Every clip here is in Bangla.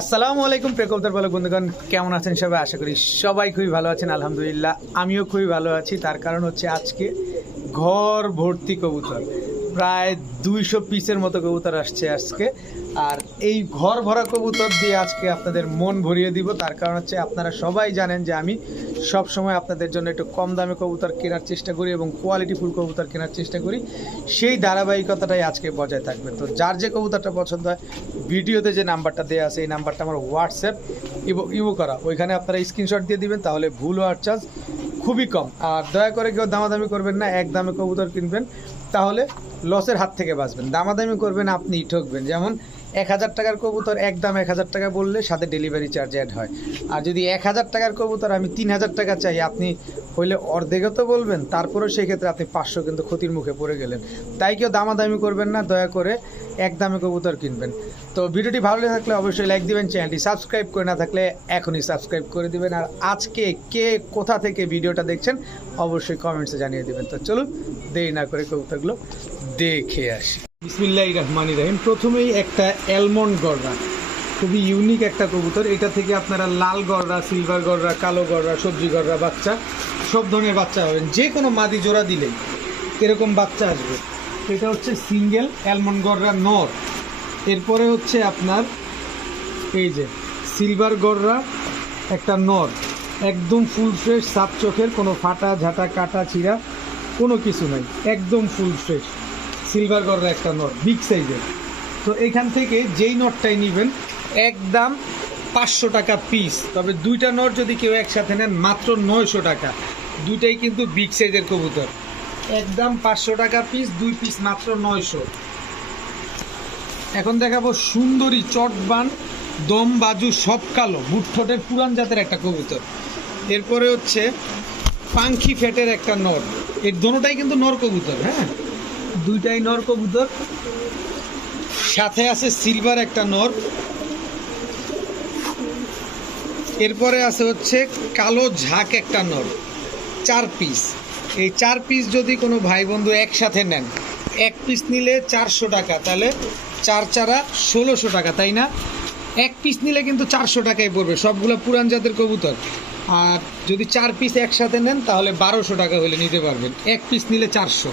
আসসালামু আলাইকুম প্রিয় কবুতর পালক বন্ধুগণ, কেমন আছেন সবাই? আশা করি সবাই খুবই ভালো আছেন। আলহামদুলিল্লাহ আমিও খুবই ভালো আছি। তার কারণ হচ্ছে আজকে ঘর ভর্তি কবুতর, প্রায় 200 পিসের মতো কবুতর আসছে আজকে। আর এই ঘর ভরা কবুতর দিয়ে আজকে আপনাদের মন ভরিয়ে দিব। তার কারণ হচ্ছে আপনারা সবাই জানেন যে আমি সব সময় আপনাদের জন্য একটু কম দামে কবুতর কেনার চেষ্টা করি এবং কোয়ালিটিফুল কবুতর কেনার চেষ্টা করি। সেই ধারাবাহিকতাটাই আজকে বজায় থাকবে। তো যার যে কবুতরটা পছন্দ হয়, ভিডিওতে যে নাম্বারটা দেওয়া আছে এই নাম্বারটা আমার হোয়াটসঅ্যাপ ইমো করা, ওইখানে আপনারা স্ক্রিনশট দিয়ে দিবেন, তাহলে ভুল হওয়ার চার্জ খুবই কম। আর দয়া করে কেউ দামাদামি করবেন না, এক দামে কবুতর কিনবেন, তাহলে লসের হাত থেকে বাঁচবেন। দামাদামি করবেন আপনিই ঠকবেন। যেমন 1000 টাকার কবুতর একদম 1000 টাকা বললে সাথে ডেলিভারি চার্জ অ্যাড হয়। আর যদি 1000 টাকার কবুতর আমি 3000 টাকা চাই, আপনি হইলে অর্ধেকও তো বলবেন, তারপরেও সেই ক্ষেত্রে আপনি 500 কিন্তু ক্ষতির মুখে পড়ে গেলেন। তাই কেউ দামাদামি করবেন না, দয়া করে এক দামে কবুতর কিনবেন। তো ভিডিওটি ভালো থাকলে অবশ্যই লাইক দিবেন, চ্যানেলটি সাবস্ক্রাইব করে না থাকলে এখনই সাবস্ক্রাইব করে দিবেন। আর আজকে কে কোথা থেকে ভিডিওটা দেখছেন অবশ্যই কমেন্টসে জানিয়ে দিবেন। তো চলুন দেরি না করে কবুতরগুলো দেখে আসি। বিসমিল্লাহির রহমানির রহিম। প্রথমেই একটা অ্যালমন্ড গররা, খুবই ইউনিক একটা কবুতর। এটা থেকে আপনারা লাল গররা, সিলভার গররা, কালো গররা, সবজি গররা বাচ্চা, সব ধরনের বাচ্চা পাবেন। যে কোনো মাদি জোড়া দিলেই এরকম বাচ্চা আসবে। এটা হচ্ছে সিঙ্গেল অ্যালমন্ড গররা নর। এরপরে হচ্ছে আপনার এই যে সিলভার গররা একটা নর, একদম ফুল ফ্রেশ, সাত চোখের, কোনো ফাটা ঝাঁটা কাটা ছিঁড়া কোনো কিছু নাই, একদম ফুল ফ্রেশ সিলভার গররা একটা নট, বিগ সাইজের। তো এখান থেকে যেই নটটাই নেবেন একদম 500 টাকা পিস। তবে দুইটা নট যদি কেউ একসাথে নেন মাত্র 900 টাকা। দুইটাই কিন্তু বিগ সাইজের কবুতর, একদম 500 টাকা পিস, 2 পিস মাত্র 900। এখন দেখাবো সুন্দরী চটবান দম বাজু সব কালো বুটঠোঁটের পুরান জাতের একটা কবুতর। এরপরে হচ্ছে পাঙ্খি ফ্যাটের একটা নর। এর দোনোটাই কিন্তু নর কবুতর, হ্যাঁ দুইটাই নর কবুতর। সাথে আছে সিলভার একটা নর। এরপরে আছে হচ্ছে কালো ঝাঁক একটা নর, 4 পিস। এই 4 পিস যদি কোনো ভাই বন্ধু একসাথে নেন, এক পিস নিলে 400 টাকা, তাহলে 4 চারা 1600 টাকা, তাই না? এক পিস নিলে কিন্তু 400 টাকায় পড়বে, সবগুলো পুরান জাতের কবুতর। আর যদি 4 পিস একসাথে নেন তাহলে 1200 টাকা হলে নিতে পারবেন, এক পিস নিলে 400।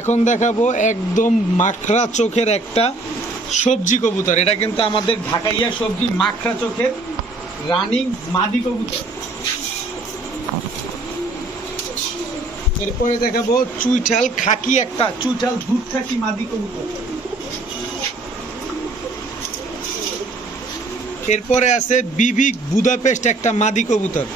এখন দেখাবো একদম মাখরা চোখের একটা সবজি কবুতর। এটা কিন্তু আমাদের ঢাকাইয়া সবজি, মাখরা চোখের রানিং মাদি কবুতর। এরপরে দেখাবো চুইঠাল খাকি একটা, চুইঠাল দুধ খাকি মাদি কবুতর। এরপরে আছে বিবিক বুদাপেস্ট একটা মাদি কবুতর।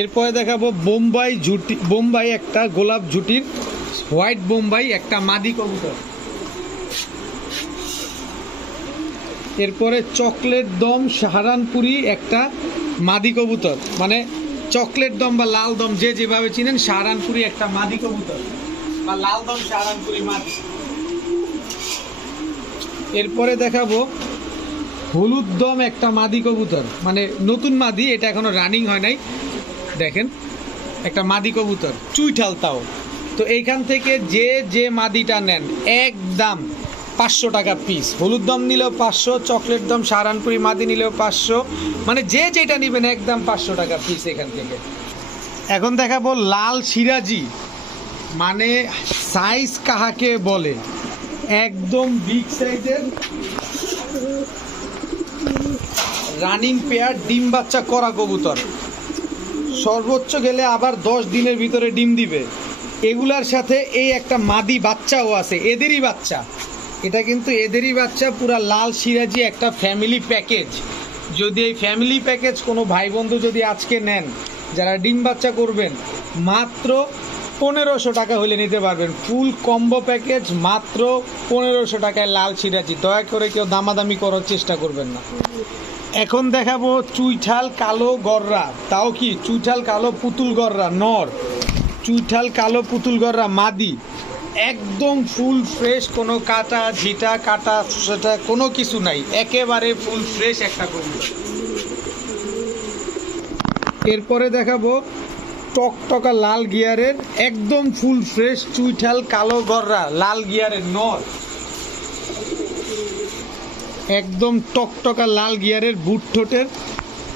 এরপরে দেখাবো বোম্বাই ঝুটি, বোম্বাই একটা গোলাপ ঝুটির হোয়াইট বোম্বাই একটা মাদি কবুতর। এরপরে চকলেট দম সাহারানপুরি একটা মাদি কবুতর, মানে চকলেট দম বা লাল দম যে যেভাবে চিনেন, সাহারানপুরি একটা মাদি কবুতর বা লাল দম সাহারানপুরি মাদি। এরপরে দেখাবো হলুদ দম একটা মাদি কবুতর, মানে নতুন মাদি, এটা এখনো রানিং হয় নাই। দেখেন একটা মাদি কবুতর, চুইঠাল তাও। তো এইখান থেকে যে যে মাদিটা নেন একদম 500 টাকা পিস। হলুদ দম নিলেও 500, চকলেট দম সাহারানপুরি মাদি নিলেও 500, মানে যে যেটা নেবেন একদম 500 টাকা পিস এখান থেকে। এখন দেখাবো লাল সিরাজি, মানে সাইজ কাহাকে বলে, একদম বিগ সাইজের রানিং পেয়ার, ডিম বাচ্চা করা কবুতর। সর্বোচ্চ গেলে আবার 10 দিনের ভিতরে ডিম দিবে। এগুলার সাথে এই একটা মাদি বাচ্চাও আছে, এদেরই বাচ্চা। এটা কিন্তু এদেরই বাচ্চা, পুরা লাল সিরাজি একটা ফ্যামিলি প্যাকেজ। যদি এই ফ্যামিলি প্যাকেজ কোনো ভাই বন্ধু যদি আজকে নেন, যারা ডিম বাচ্চা করবেন, মাত্র 1500 টাকা হলে নিতে পারবেন। ফুল কম্বো প্যাকেজ মাত্র 1500 টাকায় লাল সিরাজি। দয়া করে কেউ দামাদামি করার চেষ্টা করবেন না। এখন দেখাবো চুইঠাল কালো গররা, তাও কি চুইঠাল কালো পুতুল গররা নর, চুইঠাল কালো পুতুল গররা মাদি, একদম ফুল ফ্রেশ, কোনো কাটা ঝিটা কাটা সেটা কোনো কিছু নাই, একেবারে ফুল ফ্রেশ একটা কবুতর। এরপরে দেখাবো টকটকা লাল গিয়ারের একদম ফুল ফ্রেশ চুইঠাল কালো গররা লাল গিয়ারের নর। একদম টকটকা লাল গিয়ারের বুট ঠোঁটের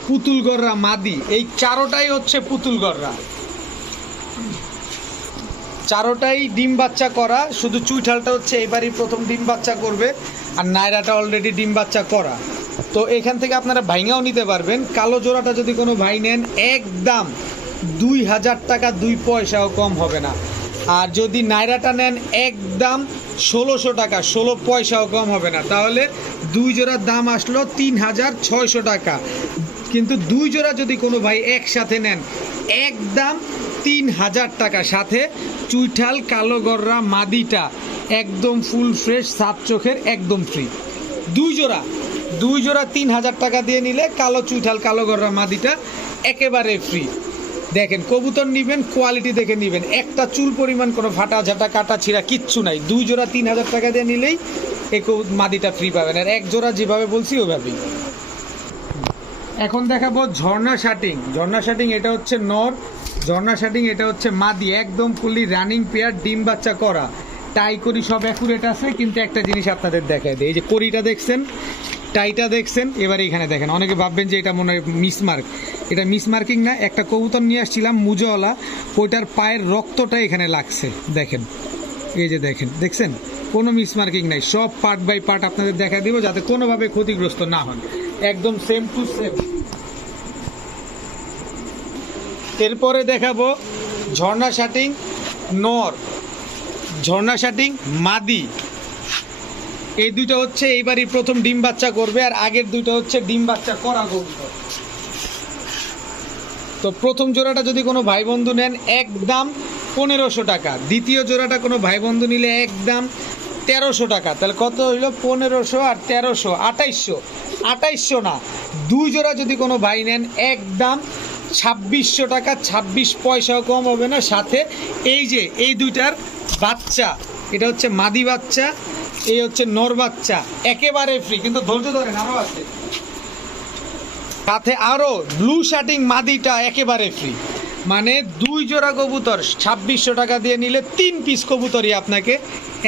পুতুল গররা মাদি। এই চারোটাই হচ্ছে পুতুল গররা, চারোটাই ডিম বাচ্চা করা, শুধু চুইঠালটা হচ্ছে এবারই প্রথম ডিম বাচ্চা করবে, আর নায়রাটা অলরেডি ডিম বাচ্চা করা। তো এখান থেকে আপনারা ভাইঙাও নিতে পারবেন। কালো জোড়াটা যদি কোনো ভাই নেন একদম 2000 টাকা 2 পয়সাও কম হবে না। আর যদি নায়রাটা নেন একদম 1600 টাকা 16 পয়সাও কম হবে না। তাহলে 2 জোড়ার দাম আসলো 3600 টাকা। কিন্তু 2 জোড়া যদি কোনো ভাই একসাথে নেন একদম 3000 টাকা, সাথে চুইঠাল কালো গররা মাদিটা একদম ফুল ফ্রেশ সাত চোখের একদম ফ্রি। 2 জোড়া 3000 টাকা দিয়ে নিলে কালো চুইঠাল কালো গররা মাদিটা একেবারে ফ্রি। দেখেন কবুতর নেবেন কোয়ালিটি দেখে নেবেন, একটা চুল পরিমাণ কোনো ফাটা ঝাঁটা কাটা ছিঁড়া কিচ্ছু নাই। 2 জোড়া 3000 টাকা দিয়ে নিলেই এই মাদিটা ফ্রি পাবেন, আর 1 জোড়া যেভাবে বলছি ওইভাবেই। এখন দেখাবো ঝর্ণা শাটিং। ঝর্ণা শাটিং এটা হচ্ছে নর, ঝর্ণা শাটিং এটা হচ্ছে মাদি, একদম ফুললি রানিং পেয়ার, ডিম বাচ্চা করা, টাই করি সব অ্যাকুরেট আছে। কিন্তু একটা জিনিস আপনাদের দেখায় দেয়, এই যে করিটা দেখছেন, টাইটা দেখছেন, এবার এখানে দেখেন। অনেকে ভাববেন যে এটা মনে হয় মিসমার্ক, এটা মিসমার্কিং না। একটা কবুতর নিয়ে আসছিলাম মুজওয়ালা, ওইটার পায়ের রক্তটা এখানে লাগছে, দেখেন এই যে দেখেন, দেখছেন কোনো মিসমার্কিং নাই, সব পার্ট বাই পার্ট আপনাদের দেখা দিব যাতে কোনোভাবে ক্ষতিগ্রস্ত না হন, একদম সেম টু সেম। এরপরে দেখাবো ঝর্ণা শাটিং নর, ঝর্ণা শাটিং মাদি। এই দুইটা হচ্ছে এইবারই প্রথম ডিম বাচ্চা করবে, আর আগের দুইটা হচ্ছে ডিম বাচ্চা করা কবুতর। তো প্রথম জোড়াটা যদি কোনো ভাই বন্ধু নেন একদম 1500 টাকা, দ্বিতীয় জোড়াটা কোনো ভাই বন্ধু নিলে একদম 1300 টাকা। তাহলে কত হইলো? 1500 আর 1300, 2800 না, 2 জোড়া যদি কোনো ভাই নেন একদম 2600 টাকা, 26 পয়সাও কম হবে না। সাথে এই যে এই দুইটার বাচ্চা, এটা হচ্ছে মাদি বাচ্চা, এই হচ্ছে নর বাচ্চা, একেবারে ফ্রি। কিন্তু ধৈর্য ধরেন, আরও আছে সাথে, আরও ব্লু শাটিং মাদিটা একেবারে ফ্রি। মানে 2 জোড়া কবুতর 2600 টাকা দিয়ে নিলে 3 পিস কবুতরই আপনাকে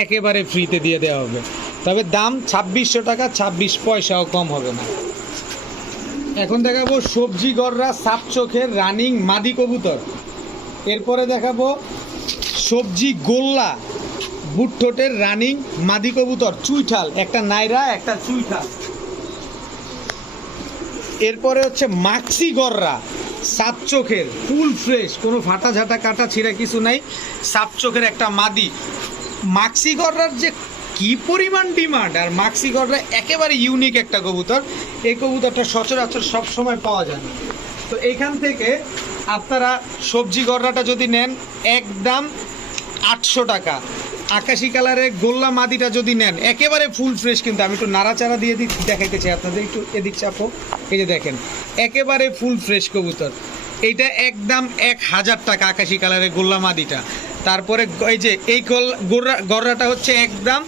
একেবারে ফ্রিতে দিয়ে দেওয়া হবে। তবে দাম 2600 টাকা, 26 পয়সাও কম হবে না। এখন দেখাবো সবজি গররা সাপ চোখের রানিং মাদি কবুতর। এরপরে দেখাবো সবজি গোল্লা বুট ঠোঁটের রানিং মাদি কবুতর, চুইঠাল, একটা নাইরা একটা চুইঠাল। এরপরে হচ্ছে মাক্সি গররা সাপ চোখের ফুল ফ্রেশ, কোনো ফাটা ঝাঁটা কাটা ছিঁড়া কিছু নাই, সাপ চোখের একটা মাদি। মাক্সি গররার যে কি পরিমাণ ডিমান্ড, আর মাক্সি গররা একেবারে ইউনিক একটা কবুতর, এই কবুতরটা সচরাচর সব সময় পাওয়া যায় না। তো এইখান থেকে আপনারা সবজি গররাটা যদি নেন একদম 800 টাকা, আকাশি কালারের গোল্লা মাদিটা যদি নেন একেবারে ফুল ফ্রেশ। কিন্তু আমি একটু নাড়াচাড়া দিয়ে দেখাইতে চাই আপনাদের, একটু এদিক চাপো, এই যে দেখেন একেবারে ফুল ফ্রেশ কবুতর, এইটা একদম 1000 টাকা আকাশি কালারের গোল্লা মাদিটা। তারপরে এই যে এই গররাটা হচ্ছে একদম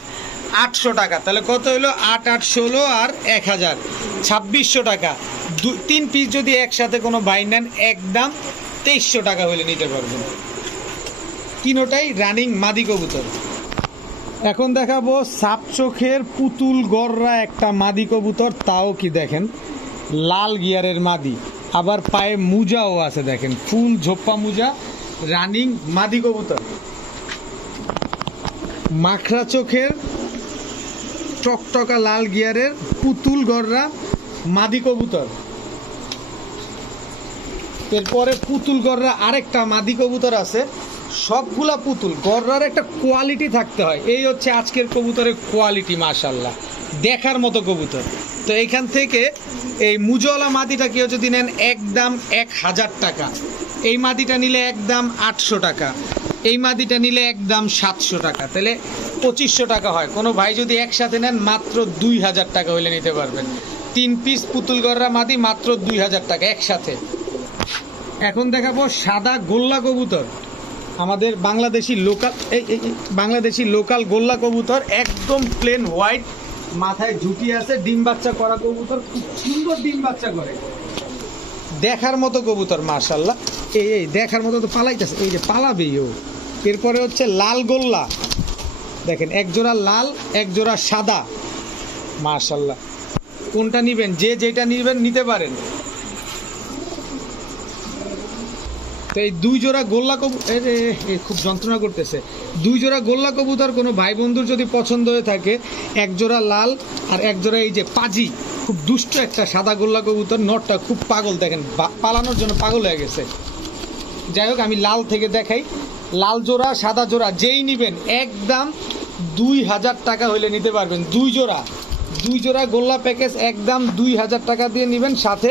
800 টাকা। তাহলে কত হলো? 8 8 16 আর 1000, 2600 টাকা। 3 পিস যদি একসাথে কোনো ভাই নেন একদম 2300 টাকা হলে নিতে পারবেন। তিনোটাই রানিং মাদি কবুতর। এখন দেখাবো সাপ চোখের পুতুল গররা একটা মাদি কবুতর, তাও কি দেখেন লাল গিয়ারের মাদি, আবার পায়ে মুজাও আছে, দেখেন ফুল ঝোপ্পা মুজা, রানিং মাদি কবুতর। মাখরা চোখের টকটকা লাল গিয়ারের পুতুল গররা মাদি কবুতর। এরপরে পুতুল গররা আরেকটা মাদি কবুতর আছে, সবগুলা পুতুল। গররার একটা কোয়ালিটি থাকতে হয়, এই হচ্ছে আজকের কবুতরের কোয়ালিটি, মাশাল্লাহ দেখার মতো কবুতর। তো এইখান থেকে এই মুজওয়ালা মাদিটা কেউ যদি নেন একদম 1000 টাকা, এই মাদিটা নিলে একদম 800 টাকা, এই মাদিটা নিলে একদম 700 টাকা, তাহলে 2500 টাকা হয়। কোনো ভাই যদি একসাথে নেন মাত্র 2000 টাকা হলে নিতে পারবেন। 3 পিস পুতুল গররা মাদি মাত্র 2000 টাকা একসাথে। এখন দেখাবো সাদা গোল্লা কবুতর, আমাদের বাংলাদেশি লোকাল গোল্লা কবুতর, একদম প্লেন হোয়াইট, মাথায় ঝুঁটি আছে, ডিম বাচ্চা করা কবুতর, খুব সুন্দর ডিম বাচ্চা করে, দেখার মতো কবুতর মাশাল্লাহ। এই দেখার মতো তো পালাইতেছে, এই যে পালাবেই ও। এরপরে হচ্ছে লাল গোল্লা, দেখেন এক জোড়া লাল এক জোড়া সাদা, মাশাল্লাহ কোনটা নেবেন, যে যেটা নেবেন নিতে পারেন। তো এই 2 জোড়া গোল্লা কবুতর খুব যন্ত্রণা করতেছে। 2 জোড়া গোল্লা কবুতর কোনো ভাই বন্ধুর যদি পছন্দ হয়ে থাকে, 1 জোড়া লাল আর 1 জোড়া এই যে পাজি, খুব দুষ্ট একটা সাদা গোল্লা কবুতর। নটটা খুব পাগল, দেখেন পালানোর জন্য পাগল হয়ে গেছে। যাই হোক, আমি লাল থেকে দেখাই। লাল জোড়া সাদা জোড়া যেই নেবেন একদম 2000 টাকা হইলে নিতে পারবেন। 2 জোড়া গোল্লা প্যাকেজ একদম 2000 টাকা দিয়ে নেবেন। সাথে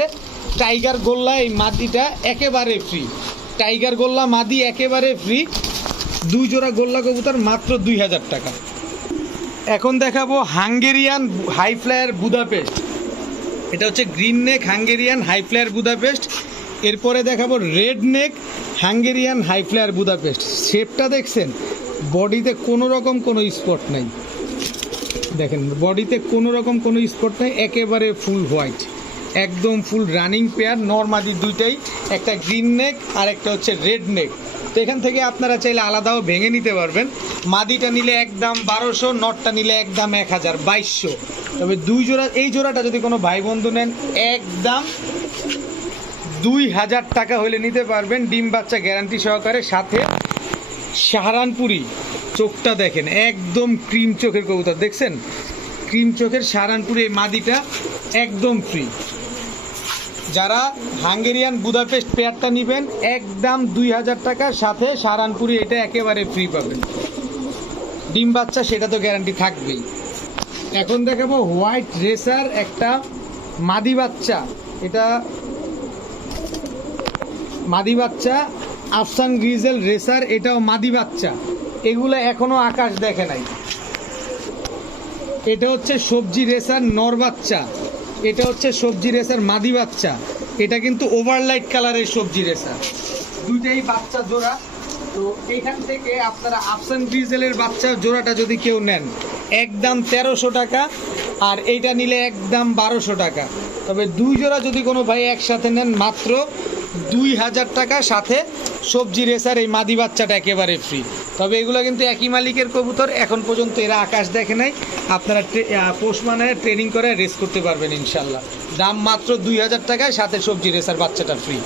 টাইগার গোল্লা এই মাদিটা একেবারে ফ্রি। টাইগার গোল্লা মাদি একেবারে ফ্রি। 2 জোড়া গোল্লা কবুতর মাত্র 2000 টাকা। এখন দেখাবো হাঙ্গেরিয়ান হাই ফ্লায়ার বুদাপেস্ট। এটা হচ্ছে green neck Hungarian high flyer Budapest. এরপরে দেখাবো red neck Hungarian high flyer Budapest. শেপটা দেখছেন, বডিতে কোনো রকম কোনো স্পট নাই। দেখেন বডিতে কোনো রকম কোনো স্পট নাই, একেবারে ফুল হোয়াইট, একদম ফুল রানিং পেয়ার। নরমাদি দুইটাই, একটা গ্রিন নেক আর একটা হচ্ছে রেড নেক। তো এখান থেকে আপনারা চাইলে আলাদাও ভেঙে নিতে পারবেন। মাদিটা নিলে একদম 1200, নটটা নিলে একদম 1000, 2200। তবে 2 জোড়া, এই জোড়াটা যদি কোনো ভাই বন্ধু নেন একদম 2000 টাকা হলে নিতে পারবেন, ডিম বাচ্চা গ্যারান্টি সহকারে। সাথে সাহারানপুরি, চোখটা দেখেন একদম ক্রিম চোখের কবুতর, দেখছেন ক্রিম চোখের সাহারানপুরি এই মাদিটা একদম ফ্রি। যারা হাঙ্গেরিয়ান বুদাপেস্ট পেয়ারটা নেবেন একদম 2000 টাকা, সাথে সাহারানপুরি এটা একেবারে ফ্রি পাবেন। ডিম বাচ্চা সেটা তো গ্যারান্টি থাকবেই। এখন দেখাবো হোয়াইট রেসার একটা মাদি বাচ্চা। এটা মাদি বাচ্চা, আফসান গ্রিজেল রেসার, এটাও মাদি বাচ্চা। এগুলো এখনো আকাশ দেখে নাই। এটা হচ্ছে সবজি রেসার নর বাচ্চা, এটা হচ্ছে সবজি রেসার মাদি বাচ্চা। এটা কিন্তু ওভারলাইট কালারের সবজি রেসার, দুইটাই বাচ্চা জোড়া। তো এখান থেকে আপনারা আফসান গ্রিজেলের বাচ্চা জোড়াটা যদি কেউ নেন একদম 1300 টাকা, আর এইটা নিলে একদম 1200 টাকা। তবে 2 জোড়া যদি কোনো ভাই একসাথে নেন মাত্র 2000 টাকা, সাথে সবজি রেসার এই মাদি বাচ্চাটা একেবারে ফ্রি। তবে এগুলো কিন্তু একই মালিকের কবুতর, এখন পর্যন্ত এরা আকাশ দেখে নাই। আপনারা পোষ মানে ট্রেনিং করে রেস করতে পারবেন ইনশাল্লাহ। দাম মাত্র 2000 টাকায়, সাথে সবজি রেসার বাচ্চাটা ফ্রি।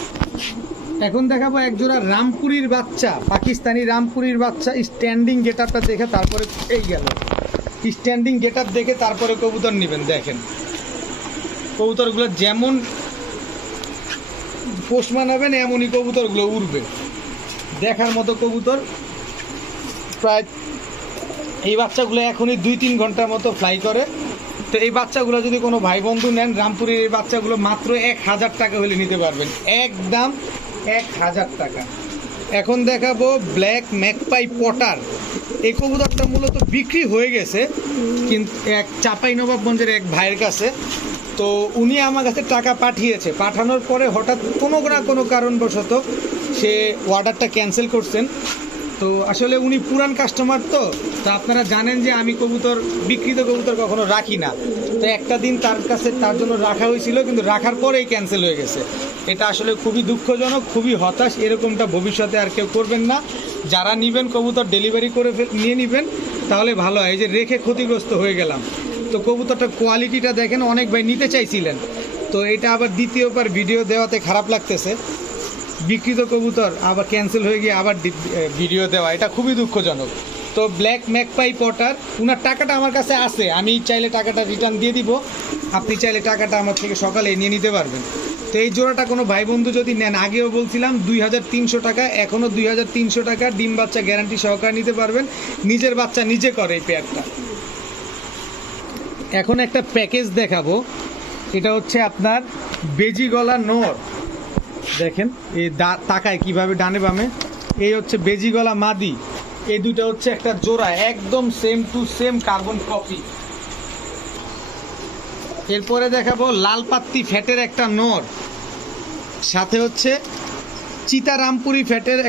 এখন দেখাবো 1 জোড়া রামপুরির বাচ্চা, পাকিস্তানি রামপুরির বাচ্চা। স্ট্যান্ডিং গেট আপটা দেখে তারপরে এই গেল, স্ট্যান্ডিং গেট আপ দেখে তারপরে কবুতর নেবেন। দেখেন কবুতরগুলো যেমন পোষ মানাবেন এমনই কবুতরগুলো উড়বে, দেখার মতো কবুতর। প্রায় এই বাচ্চাগুলো এখনই 2-3 ঘন্টার মতো ফ্লাই করে। তো এই বাচ্চাগুলো যদি কোনো ভাই বন্ধু নেন, রামপুরের এই বাচ্চাগুলো মাত্র 1000 টাকা হলে নিতে পারবেন, একদম 1000 টাকা। এখন দেখাবো ব্ল্যাক ম্যাকপাই পটার। এই কবুতরটা মূলত বিক্রি হয়ে গেছে, কিন্তু এক চাঁপাইনবাবগঞ্জের এক ভাইয়ের কাছে। তো উনি আমার কাছে টাকা পাঠিয়েছে, পাঠানোর পরে হঠাৎ কোনো না কোনো কারণবশত সে অর্ডারটা ক্যান্সেল করছেন। তো আসলে উনি পুরান কাস্টমার, তো আপনারা জানেন যে আমি কবুতর, বিক্রিত কবুতর কখনো রাখি না। তো একটা দিন তার কাছে তার জন্য রাখা হয়েছিল, কিন্তু রাখার পরেই ক্যান্সেল হয়ে গেছে। এটা আসলে খুবই দুঃখজনক, খুবই হতাশ। এরকমটা ভবিষ্যতে আর কেউ করবেন না। যারা নেবেন কবুতর ডেলিভারি করে নিয়ে নেবেন, তাহলে ভালো হয়। এই যে রেখে ক্ষতিগ্রস্ত হয়ে গেলাম। তো কবুতরটার কোয়ালিটিটা দেখেন, অনেক ভাই নিতে চাইছিলেন, তো এটা আবার দ্বিতীয়বার ভিডিও দেওয়াতে খারাপ লাগতেছে। বিক্রিত কবুতর আবার ক্যান্সেল হয়ে গিয়ে আবার ভিডিও দেওয়া, এটা খুবই দুঃখজনক। তো ব্ল্যাক ম্যাকপাই পটার, উনার টাকাটা আমার কাছে আছে, আমি চাইলে টাকাটা রিটার্ন দিয়ে দিব। আপনি চাইলে টাকাটা আমার থেকে সকালে নিয়ে নিতে পারবেন। তো এই জোড়াটা কোনো ভাই বন্ধু যদি নেন, আগেও বলছিলাম 2300 টাকা, এখনও 2300 টাকা, ডিম বাচ্চা গ্যারান্টি সহকারে নিতে পারবেন। নিজের বাচ্চা নিজে করে এই পেয়ারটা। এখন একটা প্যাকেজ দেখাবো, এটা হচ্ছে আপনার বেজি গলা নর। দেখেন এই তাকায় কিভাবে ডানে বামে, এই হচ্ছে বেজি গলা মাদি। এই দুটো হচ্ছে একটা জোড়া, একদম same to same carbon copy. এরপরে দেখাবো লাল পাত্তি ফ্যাটের একটা নর, সাথে হচ্ছে চিতা রামপুরি ফ্যাটের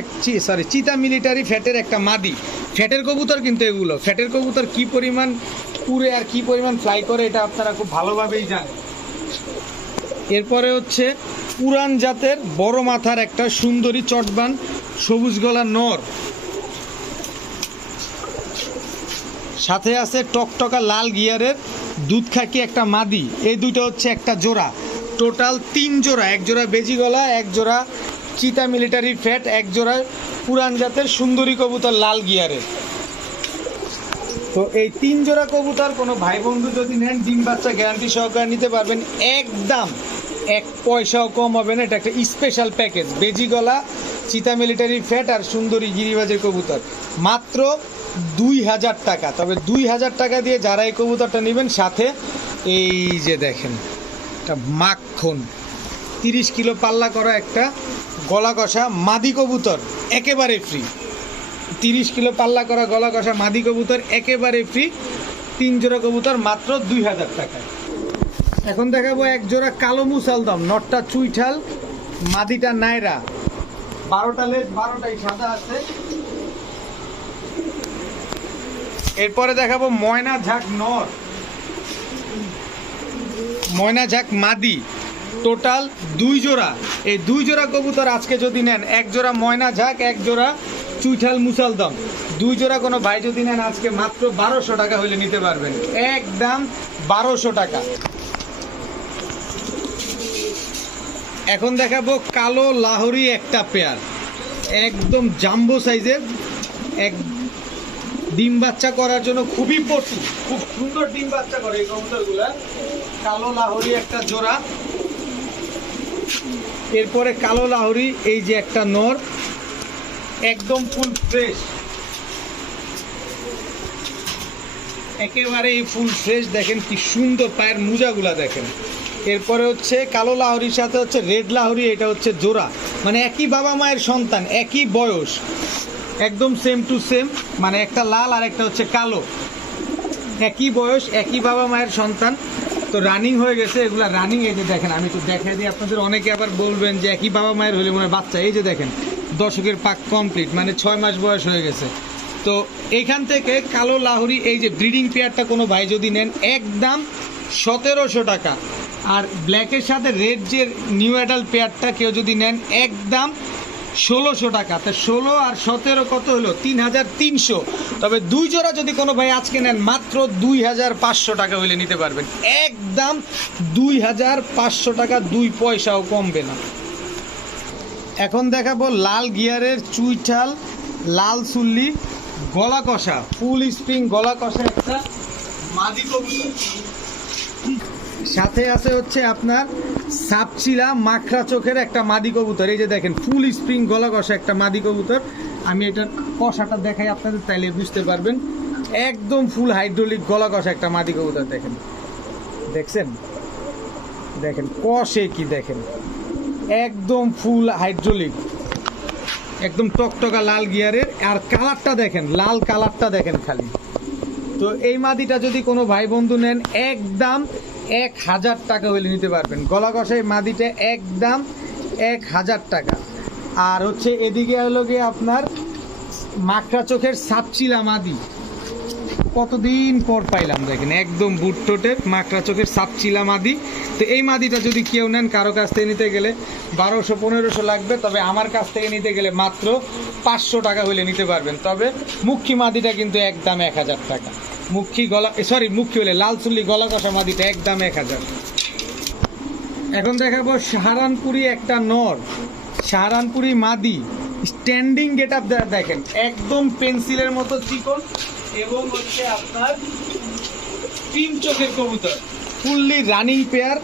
চিতা মিলিটারি ফ্যাটের একটা মাদি। ফ্যাটের কবুতর কিন্তু এগুলো, ফ্যাটের কবুতর কি পরিমাণ উড়ে আর কি পরিমাণ ফ্লাই করে এটা আপনারা খুব ভালোভাবেই জানেন। এরপরে হচ্ছে পুরান জাতের বড় মাথার একটা সুন্দরী চটবান সবুজ গলা নর, সাথে আছে টকটকা লাল গিয়ারের দুধ খাকি একটা মাদি, এই দুইটা হচ্ছে একটা জোড়া। টোটাল 3 জোড়া, এক জোড়া বেজি গলা, এক জোড়া চিতা মিলিটারি ফ্যাট, এক জোড়া পুরান জাতের সুন্দরী কবুতর লাল গিয়ারের। তো এই 3 জোড়া কবুতর কোনো ভাই বন্ধু যদি নেন ডিম বাচ্চা গ্যারান্টি সহকারে নিতে পারবেন, একদম 1 পয়সাও কম হবে না। এটা একটা স্পেশাল প্যাকেজ, বেজি গলা, চিতা মিলিটারি ফ্যাট আর সুন্দরী গিরিবাজের কবুতর, মাত্র 2000 টাকা। তবে 2000 টাকা দিয়ে যারা এই কবুতরটা নেবেন, সাথে এই যে দেখেন একটা মাখন 30 কিলো পাল্লা করা একটা গলা কষা মাদি কবুতর একেবারে ফ্রি। 30 কিলো পাল্লা করা গলা কষা মাদি কবুতর একেবারে ফ্রি। 3 জোড়া কবুতর মাত্র 2000 টাকায়। এখন দেখাবো এক জোড়া কালো মুসালদম, নটটা চুইঠাল, মাদিটা নাইরা। 12টা লেজ, 12টাই সাদা আছে। এরপরে দেখাবো ময়না ঝাঁক নর, ময়না ঝাঁক মাদি, টোটাল 2 জোড়া। এই 2 জোড়া কবুতর আজকে যদি নেন, এক জোড়া ময়না ঝাঁক, এক জোড়া চুইঠাল মুসালদম, 2 জোড়া কোনো ভাই যদি নেন আজকে মাত্র 1200 টাকা হলে নিতে পারবেন, একদম 1200 টাকা। এখন দেখাবো কালো লাহোরি একটা পেয়ার, একদম জাম্বো সাইজের, এক ডিম বাচ্চা করার জন্য খুবই পটু, খুব সুন্দর ডিম বাচ্চা করে এই কবুতরগুলা। কালো লাহোরি একটা জোড়া। এরপরে কালো লাহোরি এই যে একটা নর, একদম ফুল ফ্রেশ, একেবারে ফুল ফ্রেশ। দেখেন কি সুন্দর পায়ের মোজাগুলা দেখেন। এরপরে হচ্ছে কালো লাহোরির সাথে হচ্ছে রেড লাহোরি, এটা হচ্ছে জোড়া, মানে একই বাবা মায়ের সন্তান, একই বয়স, একদম সেম টু সেম। মানে একটা লাল আর একটা হচ্ছে কালো, একই বয়স, একই বাবা মায়ের সন্তান। তো রানিং হয়ে গেছে এগুলা, রানিং। এই যে দেখেন, আমি তো দেখাই দিই আপনাদের, অনেকে আবার বলবেন যে একই বাবা মায়ের হলে মনে হয় বাচ্চা। এই যে দেখেন দশকের পাক কমপ্লিট, মানে 6 মাস বয়স হয়ে গেছে। তো এইখান থেকে কালো লাহোরি এই যে ব্রিডিং পেয়ারটা কোনো ভাই যদি নেন, একদম 1700 টাকা। আর ব্ল্যাকের সাথে রেড যে নিউ অ্যাডাল্ট পেয়ারটা কেউ যদি নেন, একদম 1600 টাকা। তা 16 আর 17 কত হলো? 3300। তবে 2 জোড়া যদি কোনো ভাই আজকে নেন, মাত্র 2500 টাকা হলে নিতে পারবেন, একদম 2500 টাকা, 2 পয়সাও কমবে না। এখন দেখাবো লাল গিয়ারের চুইঠাল লাল সুল্লি গলা কষা, ফুল স্প্রিং গলা কষা একটা মাদি কবুতর। সাথে আছে হচ্ছে আপনার সাপচিলা মাখরা চোখের একটা মাদি কবুতর। এই যে দেখেন ফুল স্প্রিং গলা কষা একটা মাদি কবুতর। আমি এটার কষাটা দেখাই আপনাদের, তাইলে বুঝতে পারবেন। একদম ফুল হাইড্রোলিক গলা কষা একটা মাদি কবুতর। দেখেন, দেখছেন, দেখেন কষে কি, দেখেন একদম ফুল হাইড্রোলিক, একদম টকটকা লাল গিয়ারের। আর কালারটা দেখেন, লাল কালারটা দেখেন খালি। তো এই মাদিটা যদি কোনো ভাই বন্ধু নেন, একদম 1000 টাকা হলে নিতে পারবেন। গলা কষাই মাদিটা একদম 1000 টাকা। আর হচ্ছে এদিকে হলো গিয়ে আপনার মাখরা চোখের সাপচিলা মাদি, কতদিন পর পাইলাম, দেখেন একদম বুটটোটের মাকড়া চোখের সাপচিলা মাদি। তো এই মাদিটা যদি কেউ নেন, কারো কাছ থেকে নিতে গেলে 1200-1500 লাগবে। তবে আমার কাছ থেকে নিতে গেলে মাত্র 500 টাকা হলে নিতে পারবেন। তবে মুখী মাদিটা কিন্তু একদম 1000 টাকা। মুখী গলা, সরি মুখী হলে লাল চুল্লি গলা কষা মাদিটা একদম 1000। এখন দেখাবো সাহারানপুরি একটা নর, সাহারানপুরি মাদি, স্ট্যান্ডিং গেট আপ দেখেন, একদম পেন্সিলের মতো চিকন এবং হচ্ছে আপনার 3 চোখের কবুতর, ফুললি রানিং পেয়ার।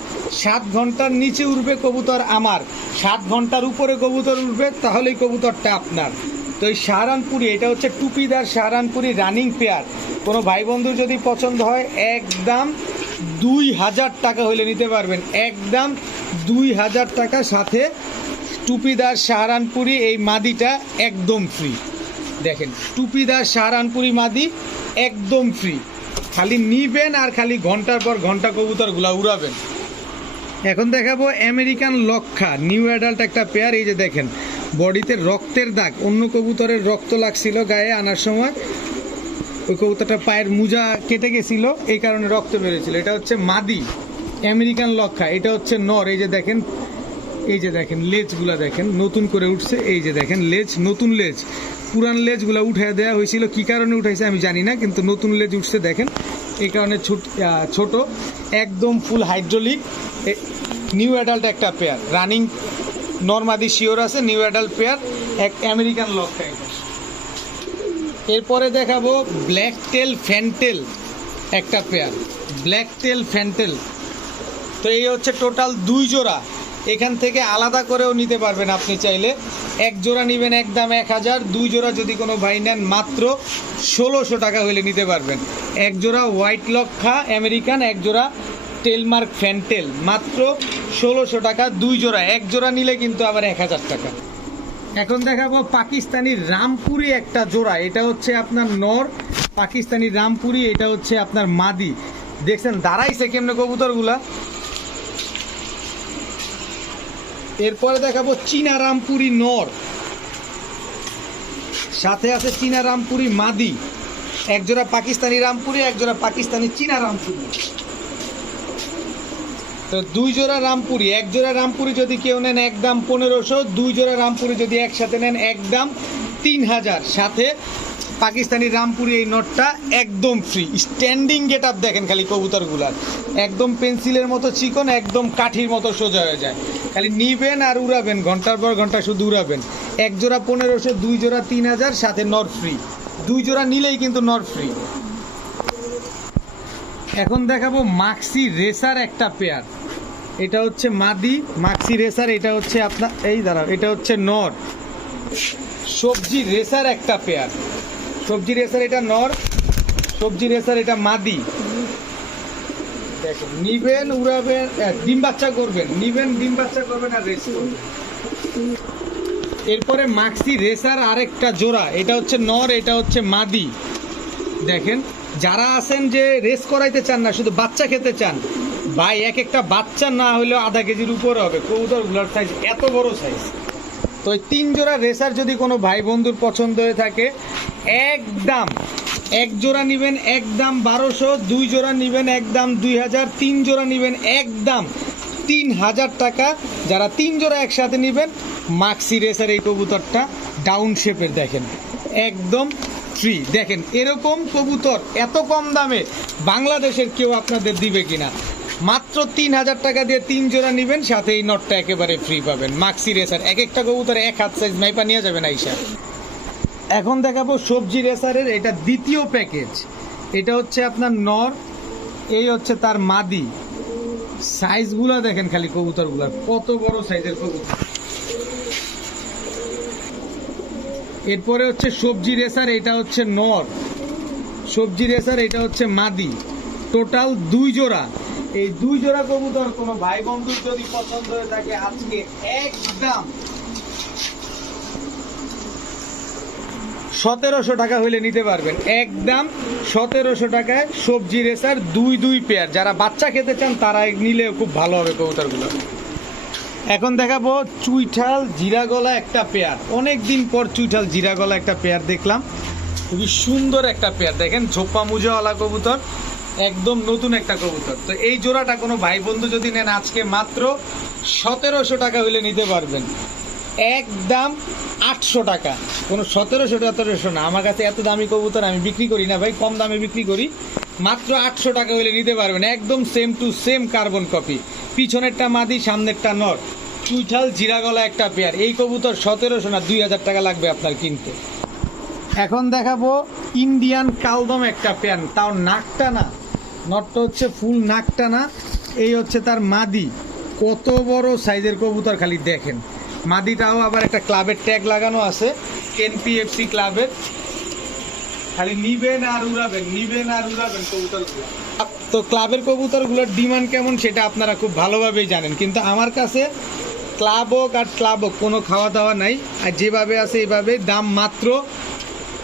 7 ঘন্টার নিচে উঠবে কবুতর আমার, 7 ঘন্টার উপরে কবুতর উঠবে, তাহলেই কবুতরটা আপনার। তো এই সাহারানপুরি, এটা হচ্ছে টুপিদার সাহারানপুরি রানিং পেয়ার। কোনো ভাই বন্ধুর যদি পছন্দ হয়, একদম 2000 টাকা হলে নিতে পারবেন, একদম 2000 টাকা। সাথে টুপিদার সাহারানপুরি এই মাদিটা একদম ফ্রি। দেখেন টুপিদার সাহারানপুরি মাদি একদম ফ্রি, খালি নিবেন আর খালি ঘন্টার পর ঘন্টা কবুতরগুলা উড়াবেন। এখন দেখাবো আমেরিকান লক্ষা নিউ অ্যাডাল্ট একটা পেয়ার। এই যে দেখেন বডিতে রক্তের দাগ, অন্য কবুতরের রক্ত লাগছিল গায়ে আনার সময়, ওই কবুতরটা পায়ের মোজা কেটে গেছিল, এই কারণে রক্ত বেরিয়েছিল। এটা হচ্ছে মাদি আমেরিকান লক্ষা, এটা হচ্ছে নর। এই যে দেখেন, এই যে দেখেন লেজগুলা দেখেন নতুন করে উঠছে। এই যে দেখেন লেজ, নতুন লেজ, পুরান লেজগুলা উঠে দেওয়া হয়েছিল, কি কারণে উঠাইছে আমি জানি না, কিন্তু নতুন লেজ উঠছে। দেখেন এই কারণে ছোট, একদম ফুল হাইড্রোলিক নিউ অ্যাডাল্ট একটা পেয়ার, রানিং নর্মাদি শিওর আছে, নিউ অ্যাডাল্ট পেয়ার, এক আমেরিকান লক টাইপের। এরপরে দেখাবো ব্ল্যাক টেল ফ্যান্টেল একটা পেয়ার, ব্ল্যাক টেল ফ্যান্টেল। তো এই হচ্ছে টোটাল 2 জোড়া, এখান থেকে আলাদা করেও নিতে পারবেন আপনি চাইলে। এক জোড়া নেবেন একদম 1000, 2 জোড়া যদি কোনো ভাই নেন মাত্র 1600 টাকা হলে নিতে পারবেন। এক জোড়া হোয়াইট লক্ষা আমেরিকান, এক জোড়া টেলমার্ক ফ্যান্টেল, মাত্র 1600 টাকা 2 জোড়া। এক জোড়া নিলে কিন্তু আবার 1000 টাকা। এখন দেখাবো পাকিস্তানি রামপুরি একটা জোড়া, এটা হচ্ছে আপনার নর, পাকিস্তানি রামপুরি, এটা হচ্ছে আপনার মাদি। দেখছেন দাঁড়াইছে কেমনে কবুতরগুলা। এরপরে দেখাবো চীনা রামপুরি নর, সাথে আছে চীনা রামপুরি মাদি, এক জোড়া পাকিস্তানি রামপুরি, এক জোড়া পাকিস্তানি চীনা রামপুরি। তো 2 জোড়া রামপুরি, এক জোড়া রামপুরি যদি কেউ নেন একদম 1500, 2 জোড়া রামপুরি যদি একসাথে নেন একদম 3000, সাথে পাকিস্তানি রামপুরি এই নটটা একদম ফ্রি। স্ট্যান্ডিং গেট আপ দেখেন খালি কবুতরগুলার, একদম পেন্সিলের মতো চিকন, একদম কাঠির মতো সোজা হয়ে যায়, খালি নিবেন আর উড়াবেন, ঘন্টার পর ঘন্টা শুধু উড়াবেন। এক জোড়া 1500, 2 জোড়া 3000, সাথে নর ফ্রি, 2 জোড়া নিলেই কিন্তু নর ফ্রি। এখন দেখাবো মাক্সি রেসার একটা পেয়ার, এটা হচ্ছে মাদি মাক্সি রেসার, এটা হচ্ছে আপনার এই দাঁড়াও, এটা হচ্ছে নর। সবজি রেসার একটা পেয়ার, সবজি রেসার এটা নর, সবজি রেসার এটা মাদি। দেখেন নিবেন উড়াবেন, ডিম বাচ্চা করবেন, নিবেন ডিম বাচ্চা করবেন আর রেস করবেন। এরপরে মাক্সি রেসার আরেকটা জোড়া, এটা হচ্ছে নর, এটা হচ্ছে মাদি। দেখেন যারা আছেন যে রেস করাইতে চান না, শুধু বাচ্চা খেতে চান, ভাই এক একটা বাচ্চা না হলেও আধা কেজির উপরে হবে কবুতরগুলোর সাইজ, এত বড় সাইজ। তো এই 3 জোড়া রেসার যদি কোনো ভাই বন্ধুর পছন্দ হয়ে থাকে একদম, এক জোড়া নেবেন একদম 1200, 2 জোড়া নেবেন একদম 2000, 3 জোড়া নেবেন একদম 3000 টাকা। যারা 3 জোড়া একসাথে নেবেন মাক্সি রেসার এই কবুতরটা ডাউন শেপের, দেখেন একদম ফ্রি। দেখেন এরকম কবুতর এত কম দামে বাংলাদেশের কেউ আপনাদের দিবে কিনা। মাত্র 3000 টাকা দিয়ে 3 জোড়া নেবেন, সাথে এই নটটা একেবারে ফ্রি পাবেন। মাক্সি রেসার এক একটা কবুতর 1 হাত সাইজ মাইপা নিয়ে যাবেন আইসা। এখন দেখাবো সবজি রেসারের এটা দ্বিতীয় প্যাকেজ, এটা হচ্ছে আপনার নর, এই হচ্ছে তার মাদি। সাইজগুলো দেখেন খালি কবুতরগুলার, কত বড় সাইজের কবুতর। এরপরে হচ্ছে সবজি রেসার, এটা হচ্ছে নর, সবজি রেসার এটা হচ্ছে মাদি। টোটাল 2 জোড়া। এই 2 জোড়া কবুতর কোনো ভাই বন্ধুর যদি পছন্দ হয়ে থাকে আজকে একদম 1700 টাকা হইলে নিতে পারবেন, একদম 1700 টাকায় সবজি রেসার 2 পেয়ার। যারা বাচ্চা খেতে চান তারা নিলে খুব ভালো হবে কবুতরগুলো। এখন দেখাবো চুইঠাল জিরাগলা একটা পেয়ার, অনেক দিন পর চুইঠাল জিরাগলা একটা পেয়ার দেখলাম, খুবই সুন্দর একটা পেয়ার। দেখেন ঝোপা মুজাওয়ালা কবুতর, একদম নতুন একটা কবুতর। তো এই জোড়াটা কোনো ভাই বন্ধু যদি নেন আজকে মাত্র 1700 টাকা হইলে নিতে পারবেন, একদম 800 টাকা। কোনো 1700 না, আমার কাছে এত দামি কবুতর আমি বিক্রি করি না ভাই, কম দামে বিক্রি করি। মাত্র 800 টাকা হইলে নিতে পারবেন, একদম same to same carbon copy, পিছনেরটা মাদি সামনেরটা নর। চুইঠাল জিরাগলা একটা পেয়ার, এই কবুতর 1700 না 2000 টাকা লাগবে আপনার কিনতে। এখন দেখাবো ইন্ডিয়ান কালদম একটা পেয়ার, তাও নাকটা না, নটটা হচ্ছে ফুল নাকটা না। এই হচ্ছে তার মাদি, কত বড় সাইজের কবুতর খালি দেখেন। মাদিটাও আবার একটা ক্লাবের ট্যাগ লাগানো আছে, এনপিএফসি ক্লাবের। খালি নিবেন আর উড়াবেন, নিবেন আর উড়াবেন কবুতরগুলো। তো ক্লাবের কবুতরগুলোর ডিমান্ড কেমন সেটা আপনারা খুব ভালোভাবেই জানেন, কিন্তু আমার কাছে ক্লাব হোক আর ক্লাব হোক কোনো খাওয়া দাওয়া নাই, আর যেভাবে আছে এইভাবে দাম মাত্র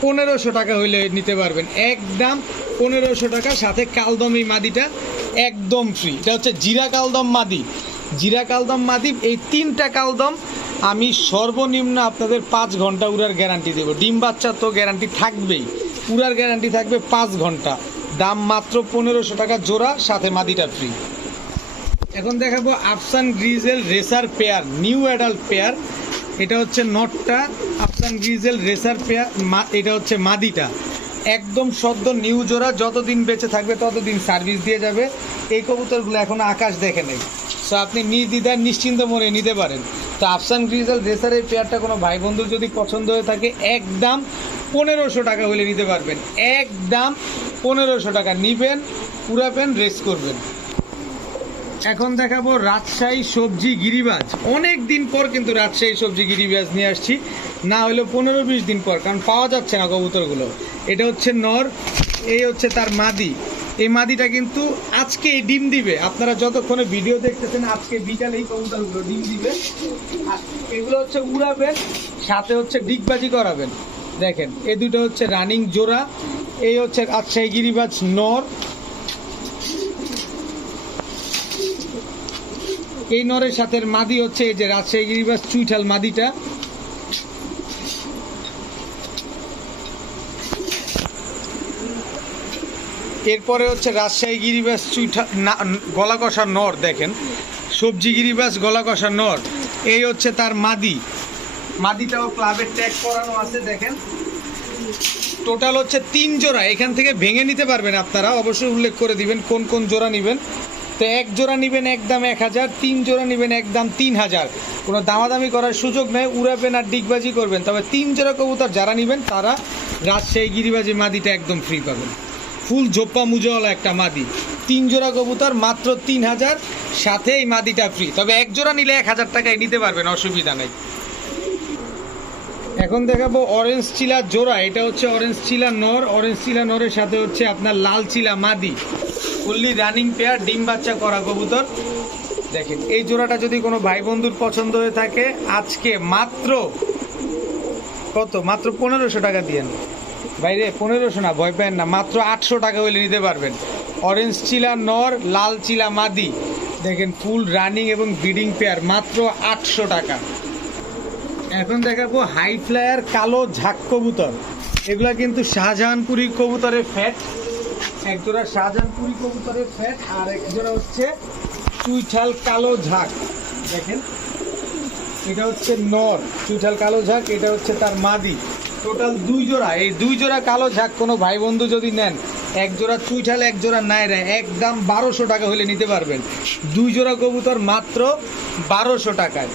1500 টাকা হইলে নিতে পারবেন, একদম 1500 টাকা। সাথে কালদম এই মাদিটা একদম ফ্রি। এটা হচ্ছে জিরা কালদম মাদি, জিরা কালদম মাদি। এই 3টা কালদম আমি সর্বনিম্ন আপনাদের 5 ঘন্টা উড়ার গ্যারান্টি দেবো। ডিম বাচ্চা তো গ্যারান্টি থাকবেই, উড়ার গ্যারান্টি থাকবে 5 ঘন্টা। দাম মাত্র 1500 টাকা জোড়া, সাথে মাদিটা ফ্রি। এখন দেখাবো আফসান grizzle racer pair, new adult pair. এটা হচ্ছে নটটা, আফসান গ্রিজেল রেসার পেয়ার, এটা হচ্ছে মাদিটা। একদম সদ্য নিউ জোড়া, যতদিন বেঁচে থাকবে ততদিন সার্ভিস দিয়ে যাবে। এই কবুতরগুলো এখনো আকাশ দেখে নেই, সো আপনি নির্দ্বিধায় নিশ্চিন্ত মনে নিতে পারেন। তো আফসান গ্রিজেল রেসার এই পেয়ারটা কোনো ভাই বন্ধুর যদি পছন্দ হয়ে থাকে, একদম 1500 টাকা হলে নিতে পারবেন। একদম 1500 টাকা নিবেন, উড়াবেন, রেস করবেন। এখন দেখাবো রাজশাহী সবজি গিরিবাজ। অনেক দিন পর কিন্তু রাজশাহী সবজি গিরিবাজ নিয়ে আসছি, না হলেও 15-20 দিন পর, কারণ পাওয়া যাচ্ছে না কবুতরগুলো। এটা হচ্ছে নর, এই হচ্ছে তার মাদি। এই মাদিটা কিন্তু আজকে ডিম দিবে। আপনারা যতক্ষণে ভিডিও দেখতেছেন, আজকে বিকালেই কবুতরগুলো ডিম দিবে। আর এগুলো হচ্ছে উড়াবেন, সাথে হচ্ছে ডিগবাজি করাবেন। দেখেন এই দুটো হচ্ছে রানিং জোড়া। এই হচ্ছে রাজশাহী গিরিবাজ নর। এই নরের সাথে মাদি হচ্ছে এই যে রাজশাহী গিরিবাজ চুইঠাল মাদিটা। এরপরে হচ্ছে রাজশাহী গিরিবাজ গলা কষা নর। দেখেন সবজি গিরিবাজ গলা কষা নর। এই হচ্ছে তার মাদি। মাদিটাও ক্লাবের ট্যাগ করানো আছে। দেখেন টোটাল হচ্ছে 3 জোড়া। এখান থেকে ভেঙে নিতে পারবেন আপনারা, অবশ্যই উল্লেখ করে দিবেন কোন কোন জোড়া নেবেন। তো 1 জোড়া নেবেন একদম 1000, 3 জোড়া নেবেন একদম 3000। কোনো দামাদামি করার সুযোগ নেই, উড়াবেন আর ডিগবাজি করবেন। তবে 3 জোড়া কবুতর যারা নেবেন তারা রাজশাহী গিরিবাজি মাদিটা একদম ফ্রি পাবেন। ফুল ঝোপ্পা মুজওয়ালা একটা মাদি। 3 জোড়া কবুতর মাত্র 3000, সাথে এই মাদিটা ফ্রি। তবে 1 জোড়া নিলে 1000 টাকায় নিতে পারবেন, অসুবিধা নেই। এখন দেখাবো অরেঞ্জ চিলা জোড়া। এটা হচ্ছে অরেঞ্জ চিলা নর। অরেঞ্জ চিলা নরের সাথে হচ্ছে আপনার লাল চিলা মাদি। ফুললি রানিং পেয়ার, ডিম বাচ্চা করা কবুতর। দেখেন এই জোড়াটা যদি কোনো ভাই বন্ধুর পছন্দ হয়ে থাকে, আজকে মাত্র কত, মাত্র 1500 টাকা দিয়েন। বাইরে 1500 না, ভয় পেন না, মাত্র 800 টাকা হলে নিতে পারবেন। অরেঞ্জ চিলা নর, লাল চিলা মাদি। দেখেন ফুল রানিং এবং ব্রিডিং পেয়ার, মাত্র 800 টাকা। এখন দেখাবো হাই ফ্লায়ার কালো ঝাক কবুতর। এগুলা কিন্তু শাহজাহানপুরি কবুতরের ফ্যাট। এক জোড়া শাহজাহানপুরি কবুতরের ফ্যাট, আর এক জোড়া হচ্ছে চুইঠাল কালো ঝাক। দেখেন এটা হচ্ছে নর চুইঠাল কালো ঝাক, এটা হচ্ছে তার মাদি। টোটাল 2 জোড়া। এই 2 জোড়া কালো ঝাক কোনো ভাই বন্ধু যদি নেন, 1 জোড়া চুইঠাল 1 জোড়া নায়রা, একদম 1200 টাকা হলে নিতে পারবেন। 2 জোড়া কবুতর মাত্র 1200 টাকায়।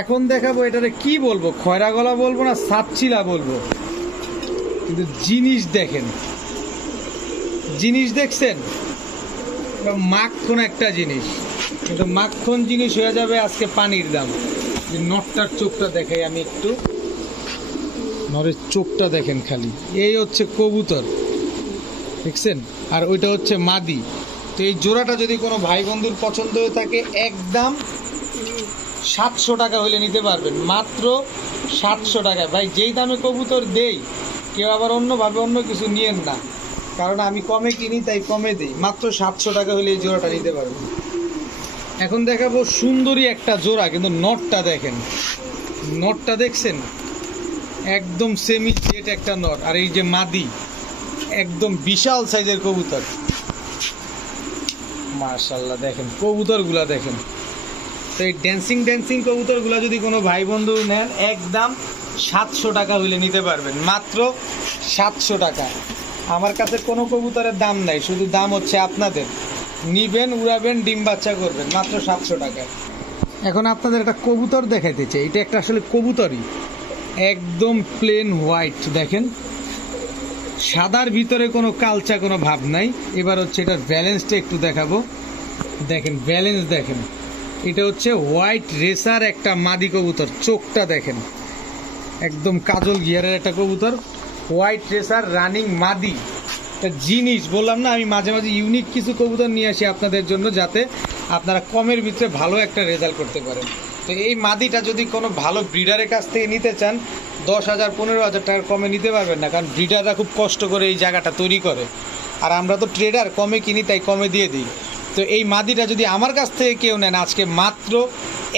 এখন দেখাবো এটারে কি বলবো, খয়রা গলা বলবো না সাতচিলা বলবো, কিন্তু জিনিস দেখেন, জিনিস দেখছেন মাখন একটা জিনিস, কিন্তু মাখন জিনিস হয়ে যাবে আজকে পানির দাম। নটটার চোখটা দেখাই আমি একটু, নরের চোখটা দেখেন খালি। এই হচ্ছে কবুতর, দেখছেন, আর ওইটা হচ্ছে মাদি। তো এই জোড়াটা যদি কোনো ভাই বন্ধুর পছন্দ হয়ে থাকে, একদম 700 টাকা হলে নিতে পারবেন, মাত্র 700 টাকা। ভাই যেই দামে কবুতর দেই, কেউ আবার অন্যভাবে অন্য কিছু নিয়েন না, কারণ আমি কমে কিনি তাই কমে দেই। মাত্র 700 টাকা হলে এই জোড়াটা নিতে পারবেন। এখন দেখাবো সুন্দরী একটা জোড়া, কিন্তু নটটা দেখেন, নটটা দেখছেন একদম সেমি জেট একটা নট, আর এই যে মাদি একদম বিশাল সাইজের কবুতর। মাশাআল্লাহ দেখেন কবুতরগুলা দেখেন। তো এই ড্যান্সিং কবুতরগুলা যদি কোনো ভাই বন্ধু নেন, একদম 700 টাকা হইলে নিতে পারবেন, মাত্র 700 টাকা। আমার কাছে কোনো কবুতরের দাম নাই, শুধু দাম হচ্ছে আপনাদের। নিবেন, উড়াবেন, ডিম বাচ্চা করবেন, মাত্র 700 টাকায়। এখন আপনাদের একটা কবুতর দেখাইতে চাই। এটা একটা আসলে কবুতরই, একদম প্লেন হোয়াইট। দেখেন সাদার ভিতরে কোনো কালচা, কোনো ভাব নাই। এবার হচ্ছে এটার ব্যালেন্সটা একটু দেখাবো। দেখেন ব্যালেন্স দেখেন, এটা হচ্ছে হোয়াইট রেসার একটা মাদি কবুতর। চোখটা দেখেন একদম কাজল গিয়ারের একটা কবুতর, হোয়াইট রেসার রানিং মাদি। একটা জিনিস বললাম না, আমি মাঝে মাঝে ইউনিক কিছু কবুতর নিয়ে আসি আপনাদের জন্য, যাতে আপনারা কমের ভিতরে ভালো একটা রেজাল্ট করতে পারেন। তো এই মাদিটা যদি কোনো ভালো ব্রিডারের কাছ থেকে নিতে চান, 10,000 15,000 টাকার কমে নিতে পারবেন না, কারণ ব্রিডাররা খুব কষ্ট করে এই জায়গাটা তৈরি করে, আর আমরা তো ট্রেডার, কমে কিনি তাই কমে দিয়ে দিই। তো এই মাদিটা যদি আমার কাছ থেকে কেউ নেন, আজকে মাত্র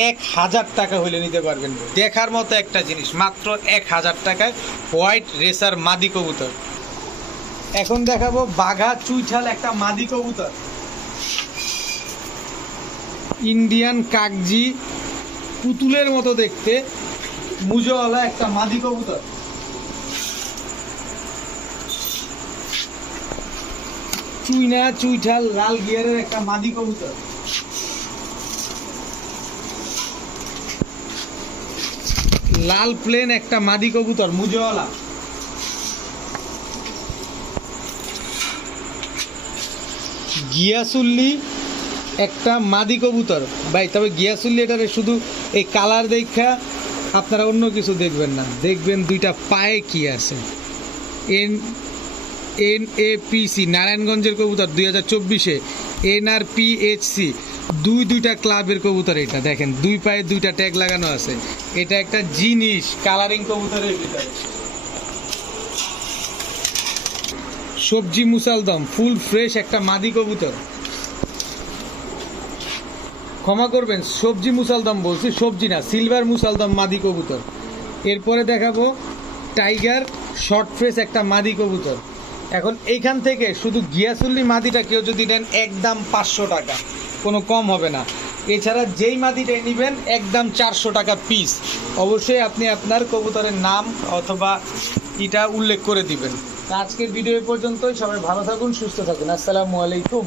1000 টাকা হলে নিতে পারবেন। দেখার মতো একটা জিনিস, মাত্র 1000 টাকায় হোয়াইট রেসার মাদি কবুতর। এখন দেখাবো বাঘা চুইঠাল একটা মাদি কবুতর, ইন্ডিয়ান কাগজি, পুতুলের মতো দেখতে, মুজোওয়ালা একটা মাদি কবুতর। চুইনা চুইঠাল লাল গিয়ারের একটা মাদি কবুতর। লাল প্লেন একটা মাদি কবুতর মুজওয়ালা। গিয়াসুল্লি একটা মাদি কবুতর ভাই, তবে গিয়াসুল্লি এটারে শুধু এই কালার দেখা আপনারা অন্য কিছু দেখবেন না, দেখবেন দুইটা পায়ে কি আছে। NAPC নারায়ণগঞ্জের কবুতর 2024-এ NRPHC দুইটা ক্লাবের কবুতর। এটা দেখেন দুই পায়ে দুইটা ট্যাগ লাগানো আছে। এটা একটা জিনিস কালারিং কবুতরের ভিতরে। সবজি মুসালদম ফুল ফ্রেশ একটা মাদি কবুতর। ক্ষমা করবেন, সবজি মুসালদম বলছি, সবজি না, সিলভার মুসালদম মাদি কবুতর। এরপরে দেখাবো টাইগার শর্ট ফ্রেশ একটা মাদি কবুতর। এখন এইখান থেকে শুধু গিয়াসুল্লি মাদিটা কেউ যদি নেন একদম 500 টাকা, কোনো কম হবে না। এছাড়া যেই মাদিটাই নেবেন একদম 400 টাকা পিস। অবশ্যই আপনি আপনার কবুতরের নাম অথবা এটা উল্লেখ করে দিবেন। আজকের ভিডিও পর্যন্তই। সবাই ভালো থাকুন, সুস্থ থাকুন। আসসালামু আলাইকুম।